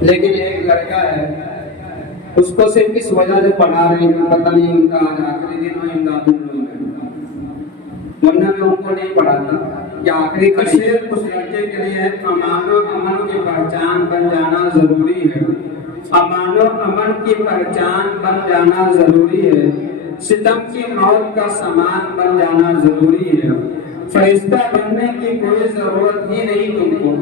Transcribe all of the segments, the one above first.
لیکن ایک لڑکا ہے، اس کو صرف اس وجہ سے پڑھا رہے ہیں، پتہ نہیں ان کا آج آخری دن ہو امداد العلوم ہے، ورنہ میں ان کو نہیں پڑھاتا کہ آخری کا شعر اس لڑکے کے لیے ہے، امان و امن کی پہچان بن جانا ضروری ہے، امان و امن کی پہچان بن جانا ضروری ہے، ستم کی موت کا سامان بن جانا ضروری ہے، فرشتہ بننے کی کوئی ضرورت ہی نہیں تم کو،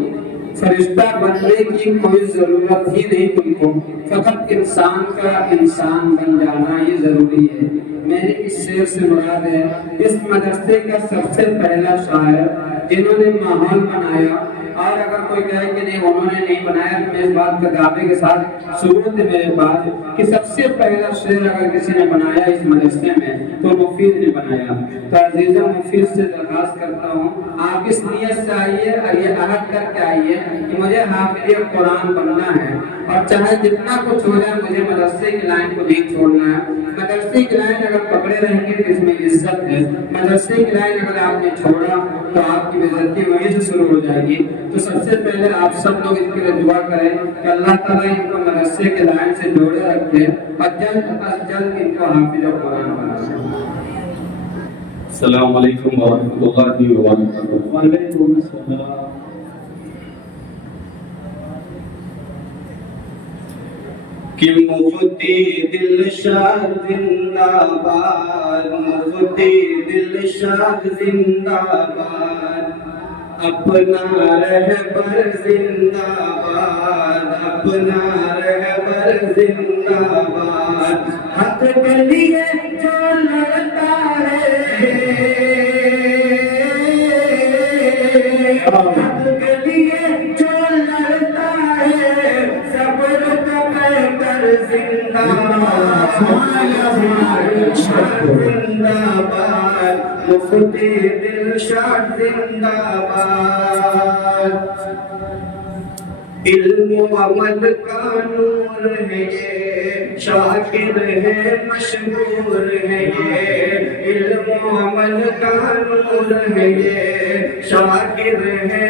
فرشتہ بننے کی کوئی ضرورت ہی نہیں تم کو، فقط انسان کا انسان بن جانا یہ ضروری ہے۔ میری اس شعر سے مراد ہے اس مدرسے کا سب سے پہلا شاعر جنہوں نے ماحول بنایا، اور اگر کوئی کہے کہ نہیں انہوں نے نہیں بنایا تو میں اس بات کا دعوے کے ساتھ ثبوت ہے میرے پاس کہ سب سے پہلا شعر اگر کسی نے بنایا اس مدرسے میں تو مفید نے بنایا۔ تو عزیزہ مفید سے درخواست کرتا ہوں آپ اس نیت سے آئیے اور یہ عہد کر کے آئیے کہ مجھے حافظ قرآن بننا ہے، اور چاہے جتنا کچھ ہو جائے مجھے مدرسے کی لائن کو نہیں چھوڑنا ہے۔ مدرسے کی لائن اگر پکڑے رہیں گے تو اس میں عزت ہے، مدرسے کی لائن اگر آپ نے چھوڑا تو آپ کی بےعزتی وہیں سے شروع ہو جائے گی۔ تو سب سے پہلے آپ سب لوگ اس کے لیے دعا کریں کہ اللہ تعالیٰ ان کو مدرسے کی لائن سے جوڑے رکھے اور جلد از جلد ان کو حافظ قرآن بنائے۔ السلام علیکم ورحمۃ اللہ وبرکاتہ۔ وعلیکم السلام۔ کہ مفتی دلشاد زندہ باد، مفتی دلشاد زندہ باد، اپنا رہبر زندہ باد، اپنا رہبر زندہ باد، حق کے لیے جو لڑتا ہے، حق کے لیے جو لڑتا ہے، صبر کا پیکر زندہ باد، زندہ باد، مفتی دلشاد زندہ باد۔ علم و عمل کا نور ہے یہ، شاکر ہے مشہور ہے یہ، علم و عمل کا نور ہے یہ، شاکر ہے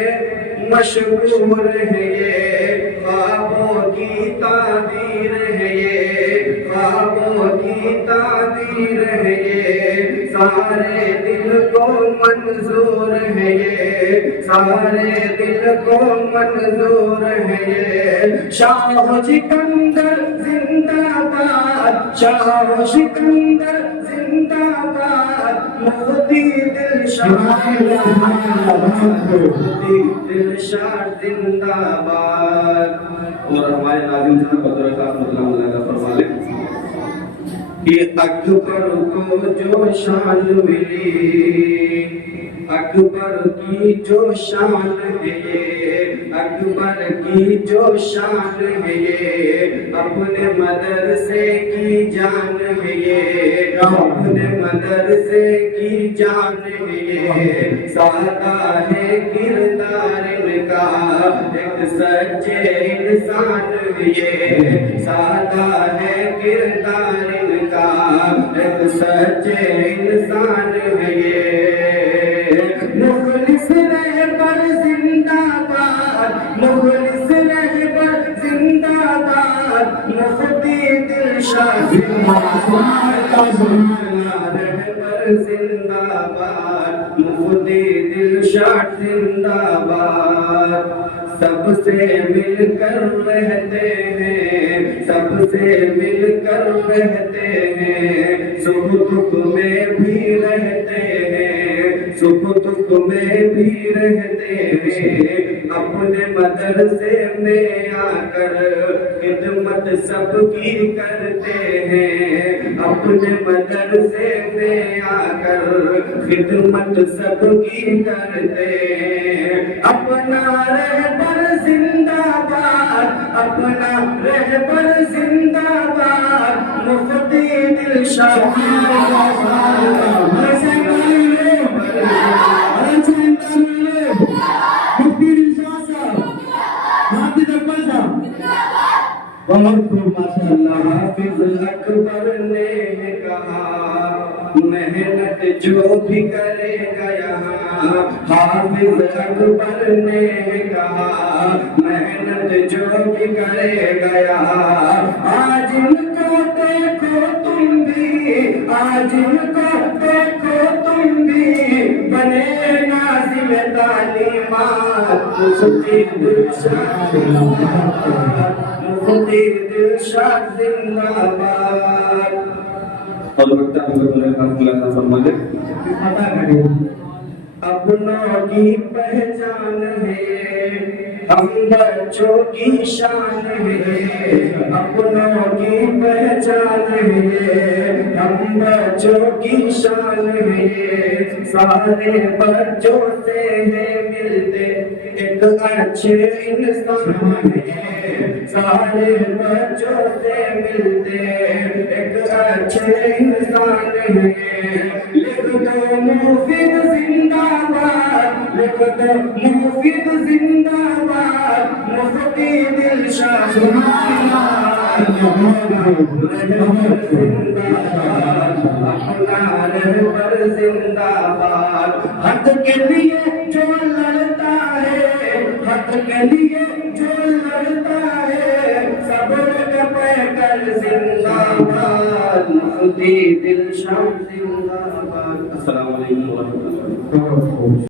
مشہور ہے یہ، خوابوں کی تعبیر ہے یہ، خوابوں کی تعبیر ہے یہ، سارے دل کو منظور ہے یہ، سارے دل کو منظور ہے یہ، شاہ سکندر زندہ باد، شاہ سکندر زندہ باد، مفتی دلشاد، مفتی دلشاد زندہ باد۔ اور ہمارے ناظرین سے درخواست مطلب اللہ کا فرما لیں کہ اکبر کو جو شان ملی، اکبر کی جو شان ہے یہ، اکبر کی جو شان ہے یہ، اپنے مدرسے کی جان ہے یہ، اپنے مدرسے کی جان ہے یہ، سادہ ہے کردار ان کا، ایک سچے انسان ہے یہ، سادہ ہے کردار ان کا، ایک سچے انسان ہے یہ، مخلص رہبر زندہ باد، مخلص رہبر زندہ باد، مفتی دلشاد رہبر زندہ باد، مفتی دلشاد زندہ باد۔ سب سے مل کر رہتے ہیں، سب سے مل کر رہتے ہیں، سکھ دکھ میں بھی رہتے ہیں، سکھ دکھ میں بھی رہتے ہیں، اپنے مدرسے میں آ کر خدمت سب کی کرتے ہیں، اپنے مدرسے میں آ کر خدمت سب کی کرتے ہیں، اپنا رہبر زندہ باد، اپنا رہبر زندہ باد، مفتی دلشاد بہت خوب ماشاء اللہ۔ حافظ اکبر نے کہا محنت جو بھی کرے گا یہاں، حافظ اکبر نے کہا محنت جو بھی کرے گیا آج ان کو دیکھو تم بھی آج ان کو دیکھو تم بھی بنے ناظم تعلیمات مفتی دلشاد مفتی دلشاد زندہ باد اور بچہ اللہ فرمائے پتہ کرے اپنوں کی پہچان ہے ہم بچوں کی شان ہے اپنوں کی پہچان ہے ہم بچوں کی شان ہے سارے بچوں سے ہیں ملتے ایک اچھے انسان ہے سارے بچوں سے ملتے ایک اچھے انسان ہے لکھ دو مفید زندہ باد لکھ دو مفید زندہ باد مفتی دلشاد زندہ باد حق کے لیے جو لڑتا ہے حق کے لیے جو لڑتا ہے صبر کے کر زندہ باد مفتی دلشاد زندہ باد. السلام علیکم ورحمۃ اللہ.